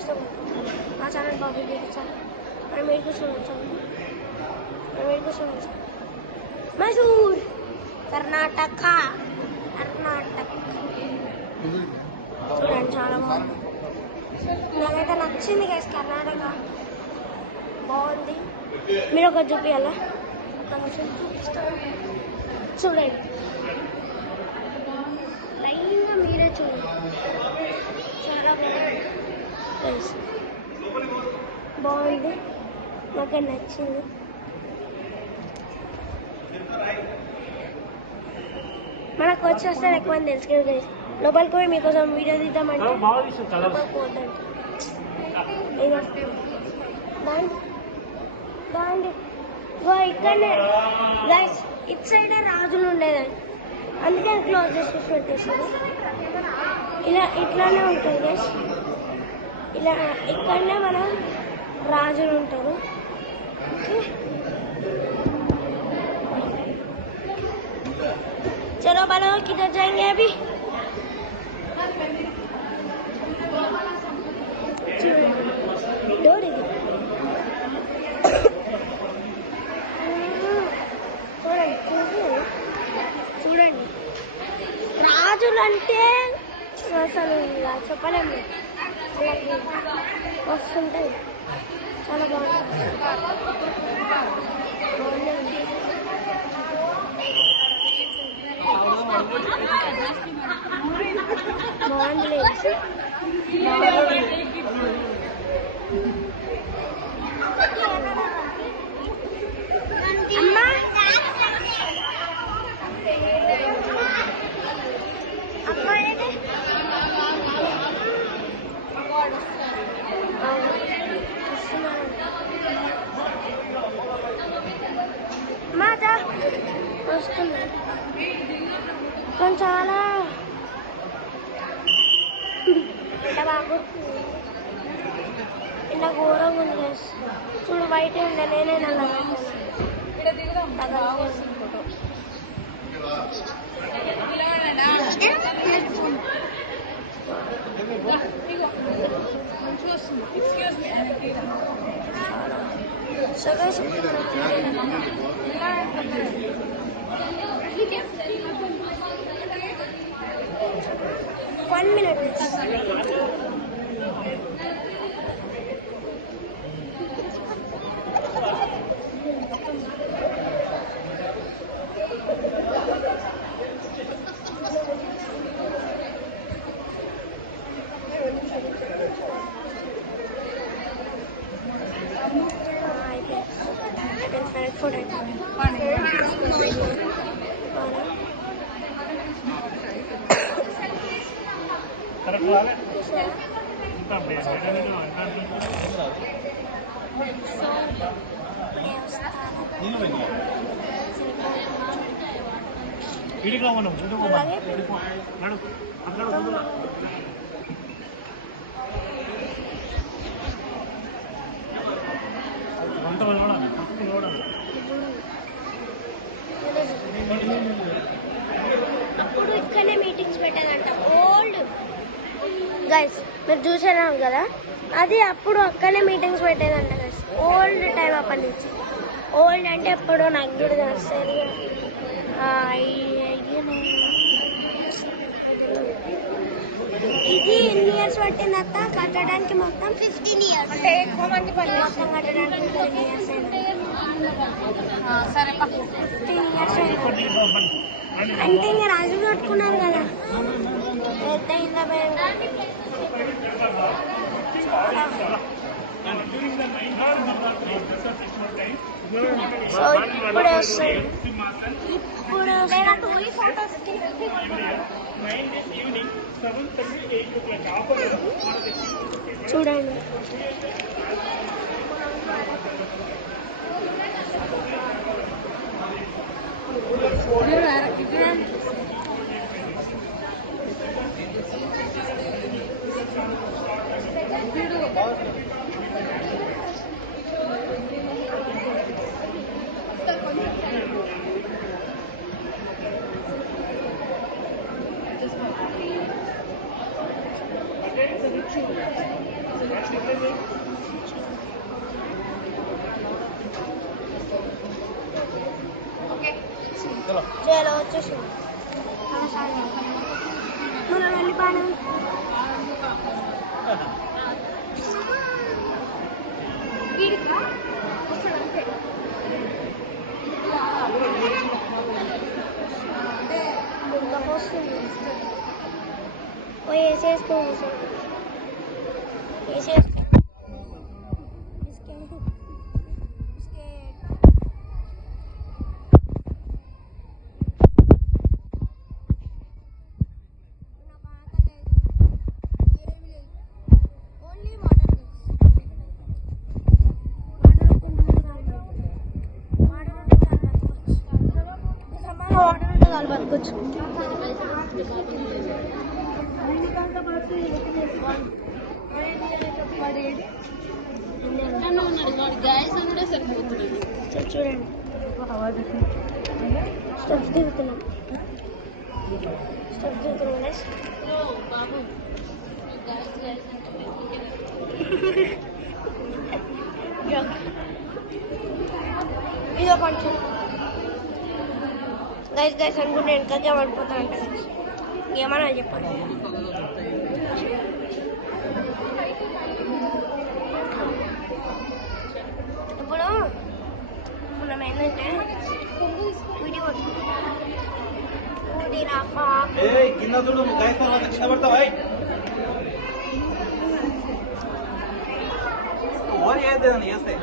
వస్తాం మా channel Bobby baby channel మనం మీరు కూర్చోవచ్చు మైసూర్ కర్ణాటక చూడండి చాలా బాగుంది నాకైతే నచ్చింది గైస్ కర్ణాటక బాగుంది మీరు ఒక చూపించాలా చూడండి లైన్గా మీరే చూడండి చాలా బాగుంది నాకు నచ్చింది మనకు వచ్చి వస్తే ఎక్కువ తెలుసు కదా లోపలికి పోయి మీకోసం వీడియో తీద్దామంటే బాగుంది ఇక్కడనే గైస్ ఇటు సైడ్ రాజులు ఉండేదండి అందుకే క్లోజ్ చేసి పెట్టేసారు ఇట్లానే ఉంటుంది గైస్ ఇలా ఇక్కడనే మనం రాజులు ఉంటారు चलो बालों किधर जाएंगे अभी చూడండి రాజులు అంటే అసలు చెప్పలేము వస్తుంటాయి చాలా బాగుంటుంది అమ్మా మాతా వస్తుంది కానీ చాలా బాబు ఇలా ఘోరంగా ఉంది చూడు బయట ఉండే నేనే నల్ల One minute. అప్పుడు ఇక్కడనే మీటింగ్స్ పెట్టారంట ఓల్డ్ గైస్ మీరు చూసారా కదా అది అప్పుడు అక్కడనే మీటింగ్స్ పెట్టేదంట గైస్ ఓల్డ్ టైం అప్పటి నుంచి ఓల్డ్ అంటే ఎప్పుడో నాకు కూడా తెలుస్తుంది ఇది ఎన్ని ఇయర్స్ పట్టిందత్త కట్టడానికి మొత్తం 15 ఇయర్స్ అంటే ఎక్కువ మంది పని మొత్తం కట్టడానికి 15 ఇయర్స్ సరే 15 ఇయర్స్ అంటే ఇంకా రాజులు కట్టుకున్నారు కదా పెద్ద ఇంత సో ఇప్పుడే వస్తాయి ఇప్పుడు చూడండి చలో వచ్చేసి మనం వెళ్ళిపోయాను. వేసేసుకో వేసేసుకో బతకొచ్చు. చూడండి స్టెప్స్ దిగుతున్నాం ఇదో కొంచెం గైస్ గైస్ అనుకుంటే వెనకకే పడిపోతానంట. ఏమన్నా చెప్పండి. ఇప్పుడు మనం ఏంటంటే వీడియో కింద చూడు చేస్తే